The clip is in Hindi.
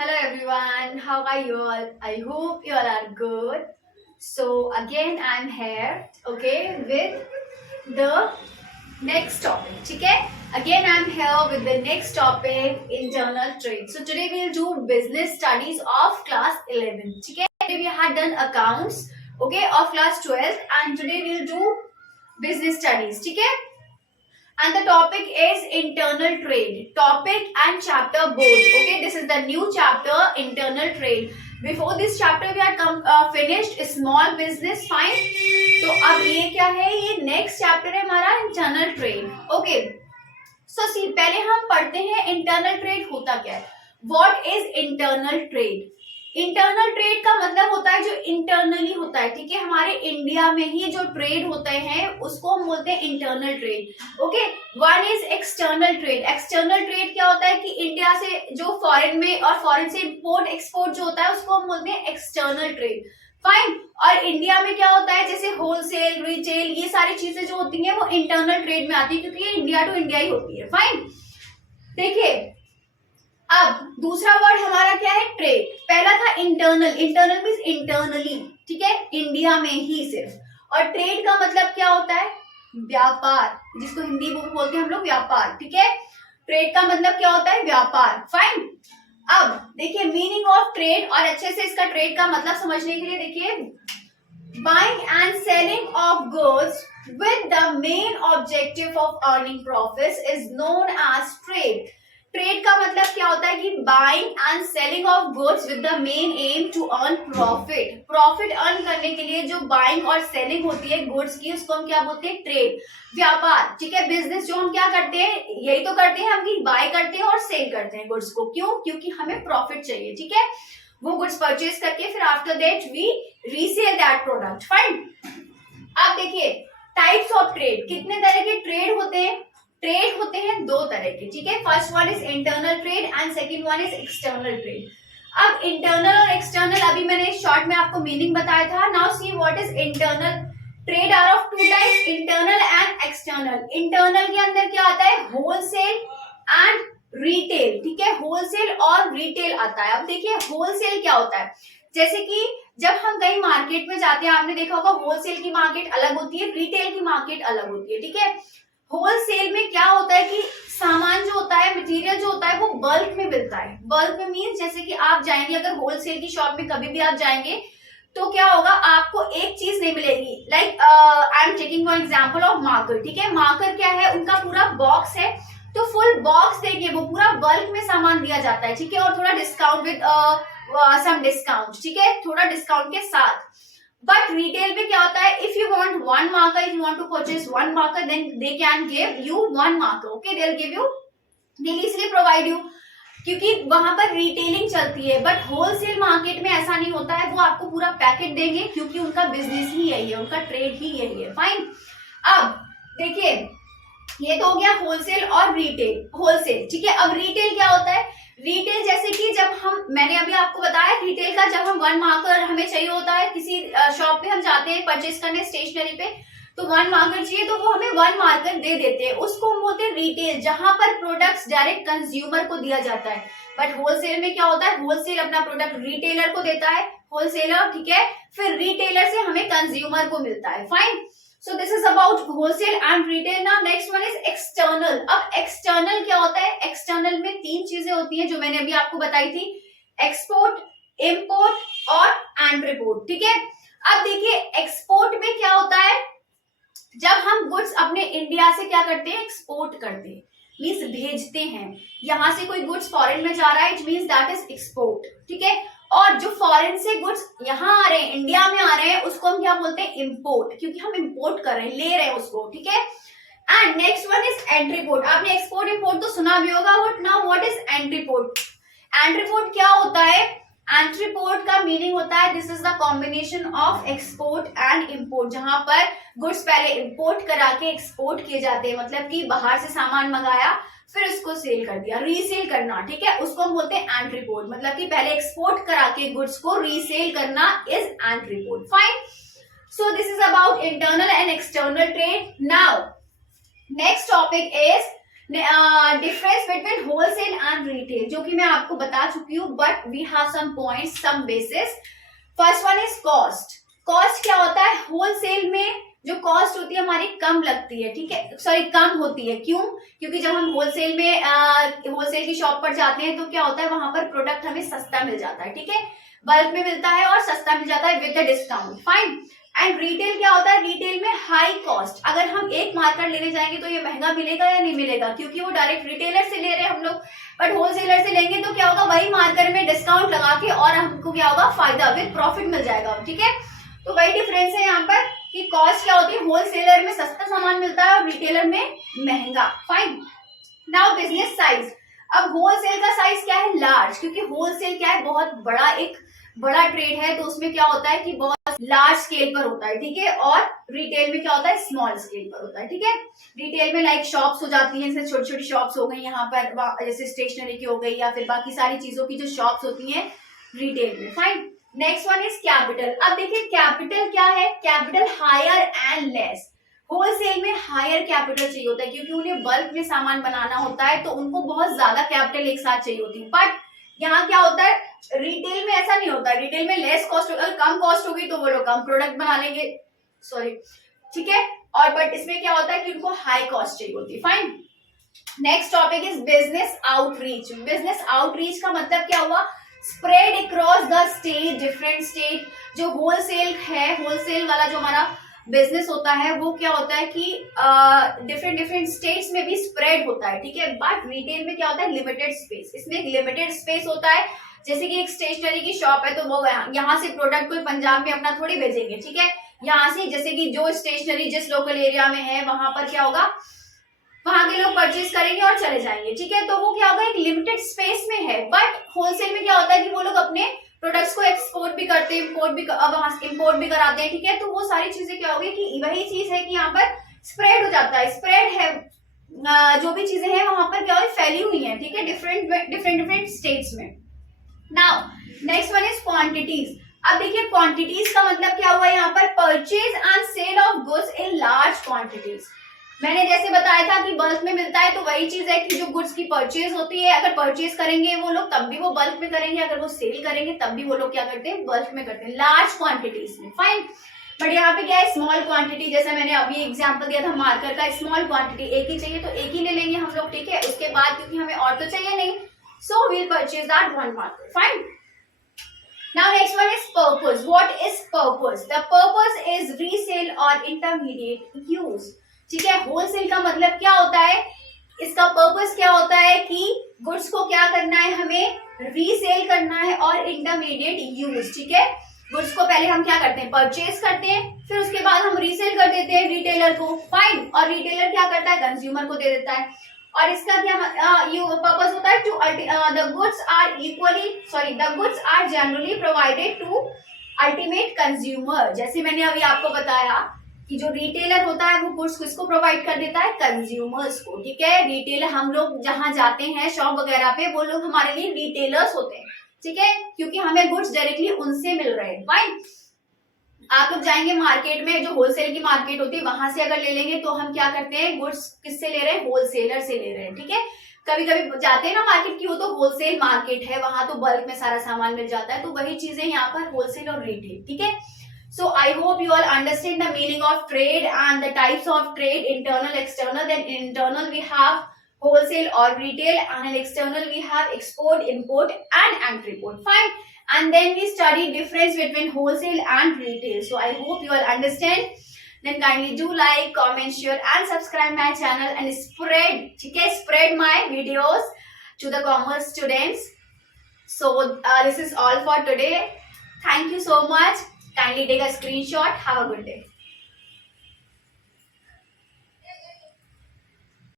Hello everyone, how are you all? I hope you all are good. So again I'm here, okay, with the next topic, okay? Again I'm here with the next topic, internal trade. So today we'll do business studies of class 11, okay? Today we had done accounts, okay, of class 12 and today we'll do business studies, okay? And the topic is internal trade, topic and chapter both. Okay, this is the new chapter, internal trade. Before this chapter we had finished small business, fine. तो अब ये क्या है, ये नेक्स्ट चैप्टर है हमारा इंटरनल ट्रेड. ओके, सो सी पहले हम पढ़ते हैं इंटरनल ट्रेड होता क्या है. What is internal trade? Internal trade का मतलब होता है जो इंटरनली होता है, ठीक है, हमारे इंडिया में ही जो ट्रेड होते हैं उसको हम बोलते हैं internal trade. Okay, one is external trade. External trade क्या होता है कि इंडिया से जो फॉरेन में और फॉरेन से इंपोर्ट एक्सपोर्ट जो होता है उसको हम बोलते हैं एक्सटर्नल ट्रेड. फाइन. और इंडिया में क्या होता है, जैसे होलसेल, रिटेल, ये सारी चीजें जो होती हैं वो इंटरनल ट्रेड में आती है क्योंकि ये इंडिया टू इंडिया ही होती है. फाइन. देखिए, अब दूसरा वर्ड हमारा क्या है, ट्रेड. पहला था इंटरनल. इंटरनल मीन्स इंटरनली, ठीक है, इंडिया में ही सिर्फ. और ट्रेड का मतलब क्या होता है, व्यापार, जिसको हिंदी में बोलते हैं हम लोग व्यापार, ठीक है. ट्रेड का मतलब क्या होता है, व्यापार. फाइन. अब देखिए मीनिंग ऑफ ट्रेड, और अच्छे से इसका ट्रेड का मतलब समझने के लिए देखिए, buying and selling of goods with the main objective of earning profits is known as trade. Trade का मतलब क्या होता है कि buying and selling of goods with the main aim to earn profit. Profit earn करने के लिए जो बाइंग और सेलिंग होती है गुड्स की, उसको हम क्या बोलते हैं, ट्रेड, व्यापार. ठीक है, बिजनेस जो हम क्या करते हैं, यही तो करते हैं हम कि बाय करते हैं और सेल करते हैं गुड्स को. क्यों? क्योंकि हमें प्रॉफिट चाहिए. ठीक है, वो गुड्स परचेज करके फिर after that we resell that product. Fine. अब देखिए टाइप्स ऑफ ट्रेड, कितने तरह के ट्रेड होते हैं. ट्रेड होते हैं दो तरह के, ठीक है. First one is internal trade and second one is external trade. अब इंटरनल और एक्सटर्नल अभी मैंने शॉर्ट में आपको मीनिंग बताया था. Now see what is internal trade. Are of two types, internal and external. Internal के अंदर क्या आता है, होलसेल एंड रिटेल. ठीक है, होलसेल और रिटेल आता है. अब देखिए होलसेल क्या होता है, जैसे कि जब हम कहीं मार्केट में जाते हैं, आपने देखा होगा होलसेल की मार्केट अलग होती है, रिटेल की मार्केट अलग होती है. ठीक है, होलसेल में क्या होता है कि सामान जो होता है, मटेरियल जो होता है वो बल्क में मिलता है. बल्क में मीन्स जैसे कि आप जाएंगे अगर होलसेल की शॉप में कभी भी आप जाएंगे तो क्या होगा, आपको एक चीज नहीं मिलेगी. Like I am taking for example of marker. ठीक है, मार्कर क्या है, उनका पूरा बॉक्स है तो फुल बॉक्स देंगे, वो पूरा बल्क में सामान दिया जाता है. ठीक है, और थोड़ा डिस्काउंट विद सम डिस्काउंट. ठीक है, थोड़ा डिस्काउंट के साथ. बट रिटेल में क्या होता है, if you want one marker, if you want to purchase one marker, then they can give you one marker. Okay, they will give you, they will easily provide you, क्योंकि वहां पर रिटेलिंग चलती है. बट होलसेल मार्केट में ऐसा नहीं होता है, वो आपको पूरा पैकेट देंगे क्योंकि उनका बिजनेस ही यही है, उनका ट्रेड ही यही है. फाइन. अब देखिए ये तो हो गया होलसेल और रिटेल. होलसेल, ठीक है. अब रिटेल क्या होता है, रिटेल जैसे कि जब हम, मैंने अभी आपको बताया रिटेल का, जब हम वन मार्कर हमें चाहिए होता है, किसी शॉप पे हम जाते हैं परचेज करने स्टेशनरी पे, तो वन मार्कर चाहिए तो वो हमें वन मार्कर दे देते हैं, उसको हम बोलते हैं रिटेल, जहां पर प्रोडक्ट्स डायरेक्ट कंज्यूमर को दिया जाता है. बट होलसेल में क्या होता है, होलसेल अपना प्रोडक्ट रिटेलर को देता है, होलसेलर, ठीक है, फिर रिटेलर से हमें कंज्यूमर को मिलता है. Fine. So this is about wholesale and retail. Now next one is external. अब external क्या होता है, external में तीन चीजें होती हैं जो मैंने अभी आपको बताई थी, एक्सपोर्ट, इम्पोर्ट और एंट्रीपोर्ट. ठीक है, अब देखिए एक्सपोर्ट में क्या होता है, जब हम गुड्स अपने इंडिया से क्या करते हैं, एक्सपोर्ट करते हैं, मीन्स भेजते हैं. यहां से कोई गुड्स फॉरेन में जा रहा है, it means that is export. ठीक है, और जो फॉरेन से गुड्स यहाँ आ रहे हैं, इंडिया में आ रहे हैं, उसको हम क्या बोलते हैं, इंपोर्ट, क्योंकि हम इंपोर्ट कर रहे हैं, ले रहे हैं उसको. ठीक है, एंड नेक्स्ट वन इज एंट्रीपोर्ट. आपने एक्सपोर्ट इंपोर्ट तो सुना भी होगा, बट नाउ व्हाट इज एंट्रीपोर्ट. एंट्रीपोर्ट क्या होता है, एंट्रीपोर्ट का मीनिंग होता है, this is the combination of export and import, जहां पर गुड्स पहले इंपोर्ट करा के एक्सपोर्ट किए जाते हैं, मतलब कि बाहर से सामान मंगाया फिर उसको सेल कर दिया, रीसेल करना. ठीक है, उसको हम बोलते हैं एंट्रीपोर्ट, मतलब कि पहले एक्सपोर्ट करा के गुड्स को रीसेल करना is entrepot. Fine. So this is about internal and external trade. Now next topic is difference between wholesale and retail, जो कि मैं आपको बता चुकी हूँ, but we have some points, some basis. First one is cost. Cost क्या होता है? होलसेल में जो कॉस्ट होती है हमारी कम लगती है, ठीक है, सॉरी कम होती है. क्यों? क्योंकि जब हम होलसेल में होलसेल की शॉप पर जाते हैं तो क्या होता है, वहां पर प्रोडक्ट हमें सस्ता मिल जाता है, ठीक है, बल्क में मिलता है और सस्ता मिल जाता है with the discount. Fine. And retail क्या होता है? रिटेल में हाई कॉस्ट. अगर हम एक मार्कर लेने जाएंगे तो ये महंगा मिलेगा या नहीं मिलेगा, क्योंकि वो डायरेक्ट रिटेलर से ले रहे हैं हम लोग. बट होलसेलर से लेंगे तो क्या होगा, वही मार्कर में डिस्काउंट लगा के और हमको क्या होगा, फायदा विद प्रॉफिट मिल जाएगा, ठीक है. तो वही डिफरेंस है यहाँ पर कि कॉस्ट क्या होती है, होलसेलर में सस्ता सामान मिलता है और रिटेलर में महंगा. फाइन. Now business size. अब होलसेल का साइज क्या है? लार्ज. क्योंकि होलसेल क्या है, बहुत बड़ा एक बड़ा ट्रेड है, तो उसमें क्या होता है कि बहुत लार्ज स्केल पर होता है, ठीक है. और रिटेल में क्या होता है, स्मॉल स्केल पर होता है, ठीक है. रिटेल में लाइक शॉप्स हो जाती हैं, जैसे छोटी छोटी शॉप्स हो गई यहाँ पर, जैसे स्टेशनरी की हो गई या फिर बाकी सारी चीजों की जो शॉप्स होती हैं रिटेल में. Fine. Next one is capital. अब देखिए कैपिटल क्या है, capital higher and less. Wholesale में हायर कैपिटल चाहिए होता है, क्योंकि उन्हें बल्क में सामान बनाना होता है, तो उनको बहुत ज्यादा कैपिटल एक साथ चाहिए होती है. बट यहाँ क्या होता है, रिटेल में ऐसा नहीं होता. रिटेल में लेस कॉस्ट, अगर कम कॉस्ट होगी तो वो लोग कम प्रोडक्ट बना लेंगे, सॉरी, ठीक है. और बट इसमें क्या होता है कि उनको हाई कॉस्ट चाहिए होती है. Fine. Next topic is business outreach. Business outreach का मतलब क्या हुआ, spread across the state, different state. जो होलसेल है, होलसेल वाला जो हमारा बिजनेस होता है वो क्या होता है कि डिफरेंट डिफरेंट स्टेट्स में भी स्प्रेड होता है, ठीक है. बट रिटेल में क्या होता है, लिमिटेड स्पेस. इसमें एक लिमिटेड स्पेस होता है. जैसे कि एक स्टेशनरी की शॉप है तो वो यहाँ से प्रोडक्ट कोई पंजाब में अपना थोड़ी भेजेंगे, ठीक है. यहाँ से जैसे कि जो स्टेशनरी जिस लोकल एरिया में है वहां पर क्या होगा, वहां के लोग परचेज करेंगे और चले जाएंगे, ठीक है. तो वो क्या होगा, एक लिमिटेड स्पेस में है. बट होलसेल में क्या होता है कि वो लोग अपने प्रोडक्ट्स को एक्सपोर्ट भी करते हैं, इम्पोर्ट भी, इम्पोर्ट भी कराते हैं, ठीक है. तो वो सारी चीजें क्या होगी कि वही चीज है कि यहाँ पर स्प्रेड हो जाता है. स्प्रेड है, जो भी चीजें हैं वहां पर क्या हो, फैली हुई है, ठीक है, डिफरेंट स्टेट्स में. Now next one is quantities. अब देखिए क्वांटिटीज का मतलब क्या हुआ यहाँ पर, purchase and sale of goods in large quantities. मैंने जैसे बताया था कि बल्क में मिलता है, तो वही चीज है कि जो गुड्स की परचेज होती है, अगर परचेज करेंगे वो लोग तब भी वो बल्क में करेंगे, अगर वो सेल करेंगे तब भी वो लोग क्या करते हैं, बल्क में करते हैं, लार्ज क्वांटिटीज में. फाइन. बट यहाँ पे क्या है, स्मॉल क्वांटिटी. जैसे मैंने अभी एग्जांपल दिया था मार्कर का, स्मॉल क्वांटिटी एक ही चाहिए तो एक ही ले लेंगे हम लोग, ठीक है. उसके बाद क्योंकि हमें और तो चाहिए नहीं, so we'll purchase that one marker. Fine. Now next one is purpose. What is purpose? The purpose is resale or intermediate use. ठीक है. होलसेल का मतलब क्या होता है, इसका पर्पस क्या होता है कि गुड्स को क्या करना है, हमें रीसेल करना है और इंटरमीडिएट यूज, ठीक है. गुड्स को पहले हम क्या करते हैं, परचेज करते हैं, फिर उसके बाद हम रीसेल कर देते हैं रिटेलर को. फाइन. और रिटेलर क्या करता है, कंज्यूमर को दे देता है. और इसका क्या पर्पस होता है, to the goods are equally, sorry, the goods are generally provided to ultimate consumer. जैसे मैंने अभी आपको बताया कि जो रिटेलर होता है वो गुड्स किसको प्रोवाइड कर देता है, कंज्यूमर्स को, ठीक है. रिटेलर, हम लोग जहां जाते हैं शॉप वगैरह पे, वो लोग हमारे लिए रिटेलर्स होते हैं, ठीक है, क्योंकि हमें गुड्स डायरेक्टली उनसे मिल रहे हैं. फाइन. आप लोग जाएंगे मार्केट में, जो होलसेल की मार्केट होती है वहां से अगर ले लेंगे तो हम क्या करते हैं, गुड्स किससे ले रहे हैं, होलसेलर से ले रहे हैं, ठीक है. कभी कभी जाते हैं ना मार्केट की, वो तो होलसेल मार्केट है, वहां तो बल्क में सारा सामान मिल जाता है. तो वही चीजें यहाँ पर होलसेल और रिटेल, ठीक है. So I hope you all understand the meaning of trade and the types of trade, internal, external. Then internal we have wholesale or retail, and in external we have export, import and export. Fine. And then we study difference between wholesale and retail. So I hope you all understand. Then kindly do like, comment, share and subscribe my channel and spread, okay, spread my videos to the commerce students. So this is all for today. Thank you so much. Kindly take a screenshot. Have a good day.